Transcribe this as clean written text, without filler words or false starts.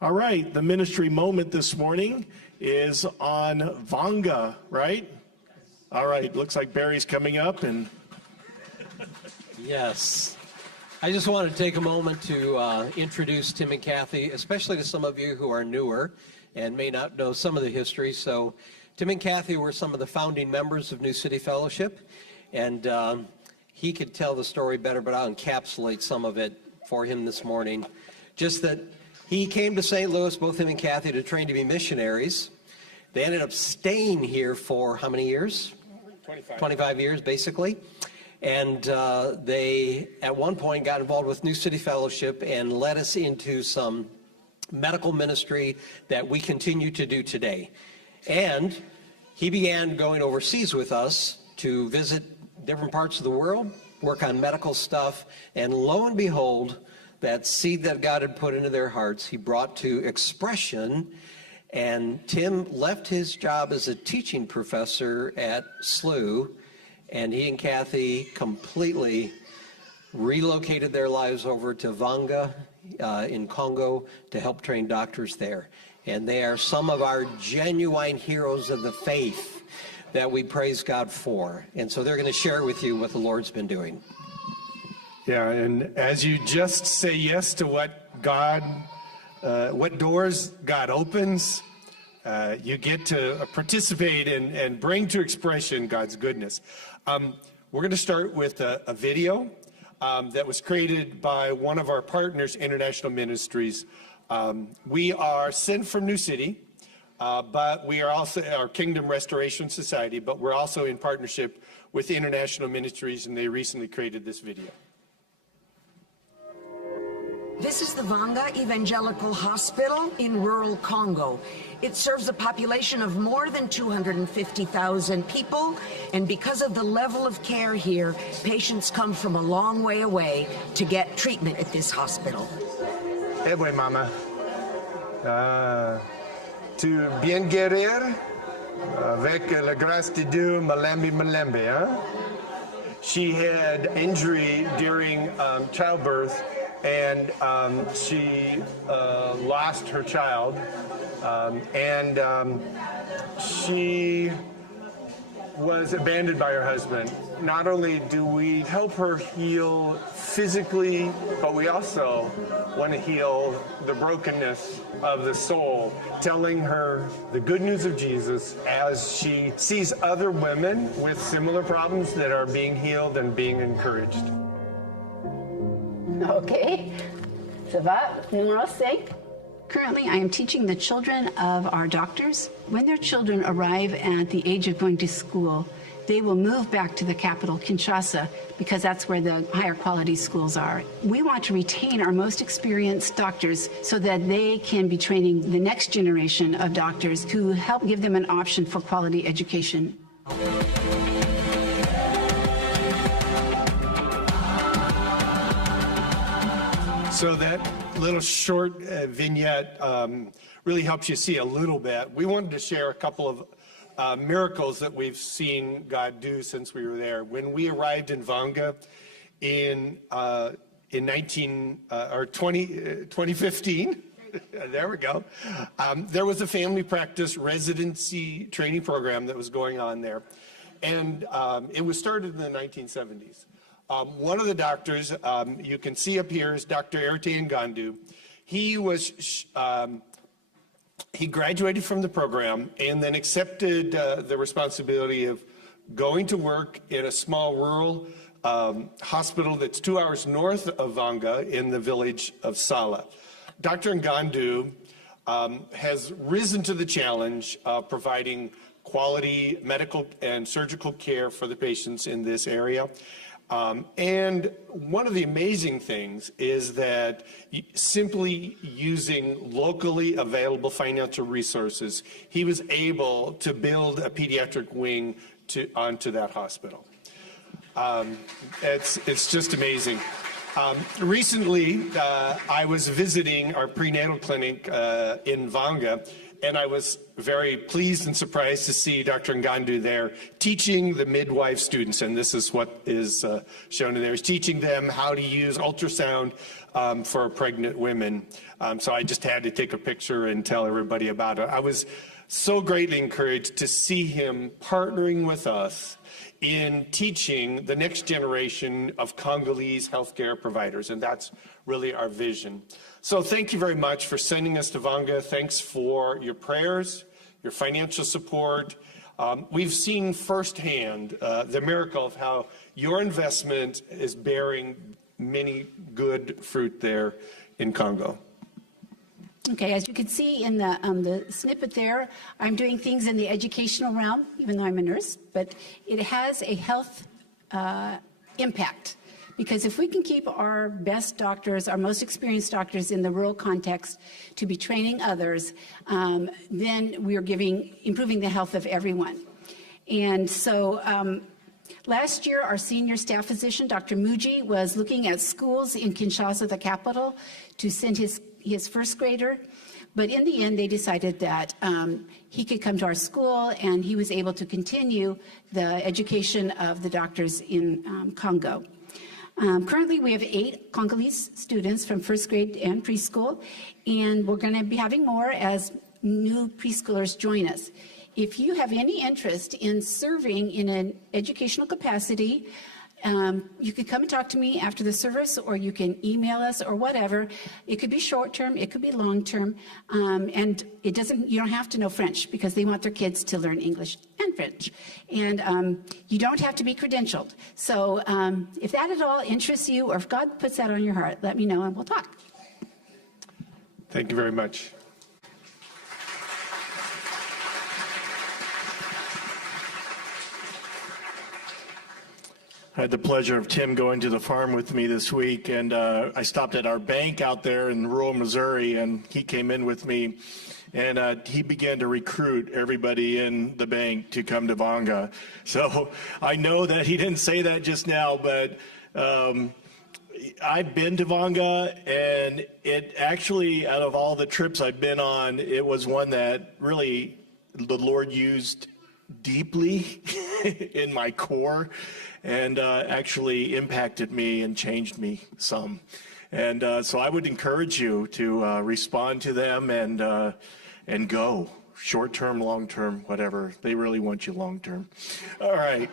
All right, the ministry moment this morning is on Vanga, right? All right, looks like Barry's coming up and... Yes. I just want to take a moment to introduce Tim and Kathy, especially to some of you who are newer and may not know some of the history. So Tim and Kathy were some of the founding members of New City Fellowship, and he could tell the story better, but I'll encapsulate some of it for him this morning. Just that he came to St. Louis, both him and Kathy, to train to be missionaries. They ended up staying here for how many years? 25 years, basically. And they, at one point, got involved with New City Fellowship and led us into some medical ministry that we continue to do today. And he began going overseas with us to visit different parts of the world, work on medical stuff, and lo and behold, that seed that God had put into their hearts, he brought to expression. And Tim left his job as a teaching professor at SLU, and he and Kathy completely relocated their lives over to Vanga in Congo to help train doctors there. And they are some of our genuine heroes of the faith that we praise God for. And so they're going to share with you what the Lord's been doing. Yeah, and as you just say yes to what doors God opens, you get to participate and bring to expression God's goodness. We're going to start with a video that was created by one of our partners, International Ministries. We are sent from New City, but we are also our Kingdom Restoration Society, but we're also in partnership with International Ministries, and they recently created this video. This is the Vanga Evangelical Hospital in rural Congo. It serves a population of more than 250,000 people, and because of the level of care here, patients come from a long way away to get treatment at this hospital. Eh oui, mama. Tu bien guérir avec la grâce de Dieu, malembe, malembe, hein? She had injury during childbirth, and she lost her child, and she was abandoned by her husband. Not only do we help her heal physically, but we also want to heal the brokenness of the soul, telling her the good news of Jesus as she sees other women with similar problems that are being healed and being encouraged. Okay, ça va, numéro 5. Currently, I am teaching the children of our doctors. When their children arrive at the age of going to school, they will move back to the capital, Kinshasa, because that's where the higher quality schools are. We want to retain our most experienced doctors so that they can be training the next generation of doctors to help give them an option for quality education. So that little short vignette really helps you see a little bit. We wanted to share a couple of miracles that we've seen God do since we were there. When we arrived in Vanga in 2015, there we go, there was a family practice residency training program that was going on there. And it was started in the 1970s. One of the doctors, you can see up here, is Dr. Ertan Gandu. He graduated from the program and then accepted the responsibility of going to work in a small rural hospital that's 2 hours north of Vanga in the village of Sala. Dr. Ngandu has risen to the challenge of providing quality medical and surgical care for the patients in this area. And one of the amazing things is that simply using locally available financial resources, he was able to build a pediatric wing onto that hospital. It's just amazing. Recently, I was visiting our prenatal clinic in Vanga, and I was very pleased and surprised to see Dr. Ngandu there teaching the midwife students, and this is what is shown in there, is teaching them how to use ultrasound for pregnant women. So I just had to take a picture and tell everybody about it. I was so greatly encouraged to see him partnering with us in teaching the next generation of Congolese healthcare providers, and that's really our vision. So thank you very much for sending us to Vanga. Thanks for your prayers, your financial support. We've seen firsthand the miracle of how your investment is bearing many good fruit there in Congo. Okay, as you can see in the snippet there, I'm doing things in the educational realm, even though I'm a nurse, but it has a health impact. Because if we can keep our best doctors, our most experienced doctors in the rural context to be training others, then we are improving the health of everyone. And so last year, our senior staff physician, Dr. Muji, was looking at schools in Kinshasa, the capital, to send his first grader. But in the end, they decided that he could come to our school, and he was able to continue the education of the doctors in Congo. Currently, we have 8 Congolese students from first grade and preschool, and we're going to be having more as new preschoolers join us. If you have any interest in serving in an educational capacity, you can come and talk to me after the service, or you can email us or whatever. It could be short-term, it could be long-term, and you don't have to know French, because they want their kids to learn English and French. And you don't have to be credentialed. So if that at all interests you, or if God puts that on your heart, let me know and we'll talk. Thank you very much. I had the pleasure of Tim going to the farm with me this week, and I stopped at our bank out there in rural Missouri, and he came in with me, and he began to recruit everybody in the bank to come to Vanga. So I know that he didn't say that just now, but I've been to Vanga, and it actually, out of all the trips I've been on, it was one that really the Lord used deeply in my core, and actually impacted me and changed me some. And so I would encourage you to respond to them and go. Short-term, long-term, whatever. They really want you long-term. All right.